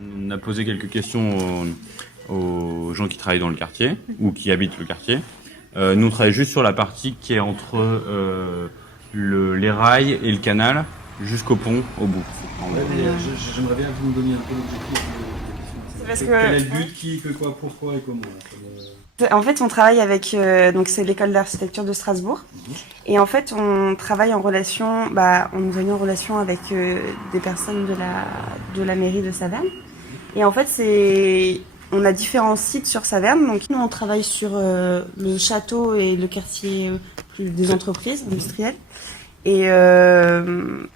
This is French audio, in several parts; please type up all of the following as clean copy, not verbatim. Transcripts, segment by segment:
On a posé quelques questions aux gens qui travaillent dans le quartier ou qui habitent le quartier. Nous, on travaille juste sur la partie qui est entre les rails et le canal jusqu'au pont au bout. J'aimerais bien que vous me donniez un peu l'objectif de la question. Quel est le but, qui, que, quoi, pourquoi et comment En fait, on travaille avec, donc c'est l'école d'architecture de Strasbourg. Et en fait, on travaille en relation, on nous a mis en relation avec des personnes de la mairie de Saverne. Et en fait, on a différents sites sur Saverne. Donc nous, on travaille sur le château et le quartier des entreprises industrielles. Et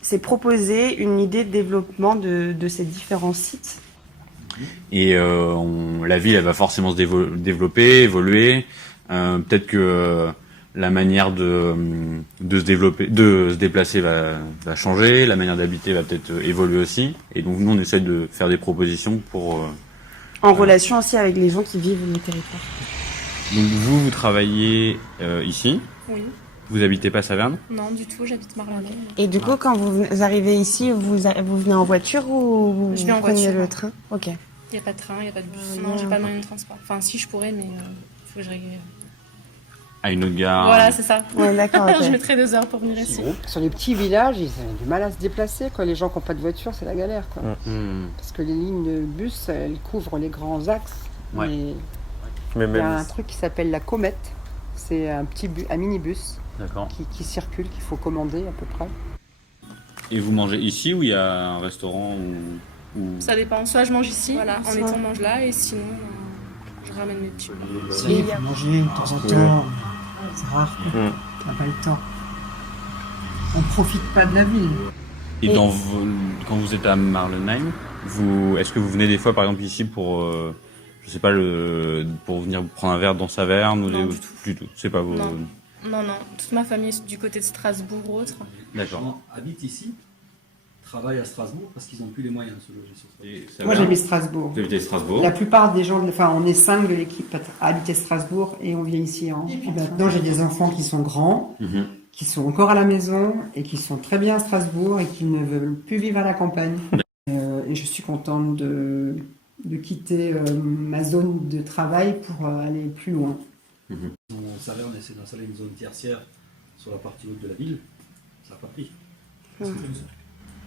c'est proposer une idée de développement de ces différents sites. Et la ville, elle va forcément se développer, évoluer. Peut-être que la manière de se développer, de se déplacer va changer. La manière d'habiter va peut-être évoluer aussi. Et donc nous, on essaie de faire des propositions pour. En relation aussi avec les gens qui vivent le territoire. Donc vous travaillez ici. Oui. Vous habitez pas Saverne? Non, du tout, j'habite Marlanay. Et du coup, quand vous arrivez ici, vous venez en voiture ou Je viens en vous prenez voiture. le train? Ok. Il n'y a pas de train, il n'y a pas de bus. Non, j'ai pas de moyen de transport. Enfin, si je pourrais, mais il faut que je règle. À une autre gare. Voilà, c'est ça. Ouais, d'accord. Ok. Je mettrais 2 heures pour venir ici. Sur les petits villages, ils ont du mal à se déplacer. Quoi. Les gens qui n'ont pas de voiture, c'est la galère. Quoi. Parce que les lignes de bus, elles couvrent les grands axes. Ouais. Mais il y a un truc qui s'appelle la comète. C'est un minibus D'accord. qui circule, qu'il faut commander à peu près. Et vous mangez ici ou il y a un restaurant ou... Ça dépend. Soit je mange ici, voilà, en étant on mange là, et sinon, je ramène mes petits. Si, il faut manger de temps en temps. C'est rare, quoi. On n'a pas le temps. On profite pas de la ville. Et quand vous êtes à Marlenheim, est-ce que vous venez des fois, par exemple, ici pour, je sais pas, pour venir prendre un verre dans Saverne ou Non, du tout. C'est pas vos... Non. Toute ma famille est du côté de Strasbourg ou autre. D'accord. Les gens habitent ici, travaillent à Strasbourg parce qu'ils n'ont plus les moyens de se loger sur Strasbourg. Moi, j'habite Strasbourg. Vous habitez Strasbourg. La plupart des gens, on est 5 de l'équipe à habiter Strasbourg et on vient ici. Et puis maintenant, j'ai des enfants qui sont grands, qui sont encore à la maison et qui sont très bien à Strasbourg et qui ne veulent plus vivre à la campagne. Et je suis contente de quitter ma zone de travail pour aller plus loin. Saverne essaie d'installer une zone tertiaire sur la partie haute de la ville. Ça n'a pas pris. Parce que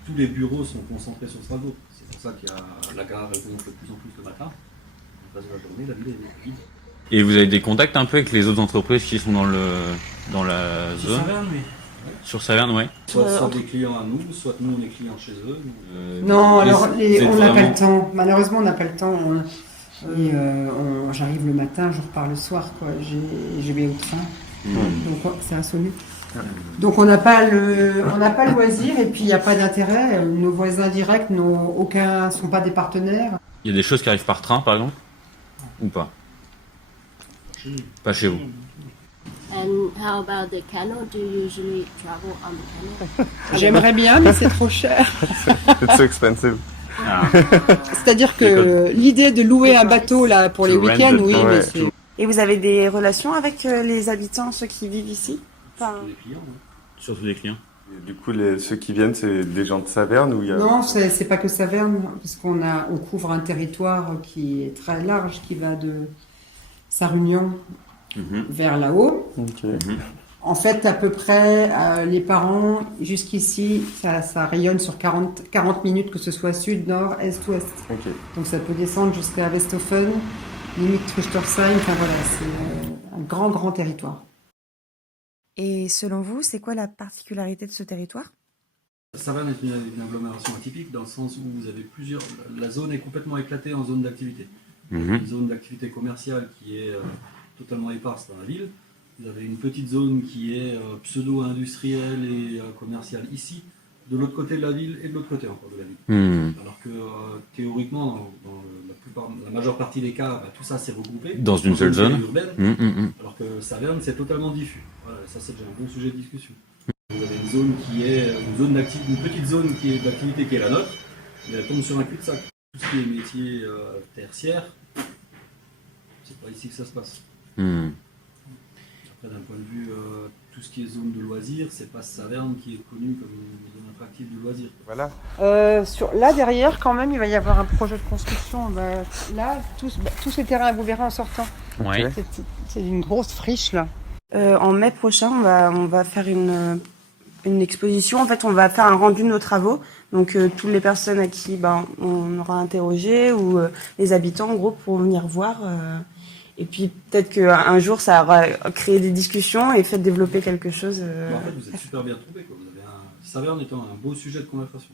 tous les bureaux sont concentrés sur Strasbourg. C'est pour ça qu'il y a la gare, elle gonfle de plus en plus le matin. Le reste de la journée, la ville est vide. Et vous avez des contacts un peu avec les autres entreprises qui sont dans la Sur zone? Saverne, oui. Sur Saverne, ouais. Soit des clients à nous, soit nous on est clients chez eux. Non, alors vous êtes on n'a pas vraiment- le temps. Malheureusement, on n'a pas le temps. J'arrive le matin, je repars le soir. Quoi. Je vais au train. Donc c'est insolu. Donc on n'a pas le loisir et puis il n'y a pas d'intérêt. Nos voisins directs sont pas des partenaires. Il y a des choses qui arrivent par train, par exemple? Ou pas? Pas chez vous. And how about the canal? Do you usually travel on the canal? J'aimerais bien, mais c'est trop cher. It's so expensive. C'est-à-dire que l'idée de louer un bateau là pour les To rent week-ends, the- oui, Ouais. mais c'est... Et vous avez des relations avec les habitants, ceux qui vivent ici? Enfin, Les clients. Surtout des clients. Et du coup, ceux qui viennent, c'est des gens de Saverne ou il y a... Non, c'est pas que Saverne, parce on couvre un territoire qui est très large, qui va de Sarre-Union vers là-haut. Ok. En fait, à peu près, les parents, jusqu'ici, ça rayonne sur 40 minutes, que ce soit sud, nord, est, ouest. Ok. Donc ça peut descendre jusqu'à Westhofen, limite Trichtersheim, enfin voilà, c'est un grand territoire. et selon vous, c'est quoi la particularité de ce territoire? Saverne est une agglomération atypique dans le sens où vous avez plusieurs. La zone est complètement éclatée en zones d'activité. Une zone d'activité commerciale qui est totalement éparse dans la ville. Vous avez une petite zone qui est pseudo-industrielle et commerciale ici, de l'autre côté de la ville et de l'autre côté encore de la ville. Alors que théoriquement, dans la majeure partie des cas, tout ça s'est regroupé. Dans une seule zone. Urbaine, alors que Saverne, c'est totalement diffus. Voilà, ça, c'est déjà un bon sujet de discussion. Vous avez une zone qui est une petite zone qui est d'activité qui est la nôtre, mais elle tombe sur un cul-de-sac. Tout ce qui est métier tertiaire, c'est pas ici que ça se passe. Après, d'un point de vue tout ce qui est zone de loisirs, c'est pas Saverne qui est connue comme une zone attractive de loisirs. Voilà. Là derrière, quand même, il va y avoir un projet de construction. Là, tous ces terrains que vous verrez en sortant. Ouais. C'est une grosse friche là. En mai prochain, on va faire une exposition. En fait, on va faire un rendu de nos travaux. Donc, toutes les personnes à qui on aura interrogé ou les habitants, en gros, pour venir voir. Et puis, peut-être qu'un jour, ça aura créé des discussions et fait développer quelque chose. En fait, vous êtes super bien trouvés, quoi. Saverne étant un beau sujet de conversation.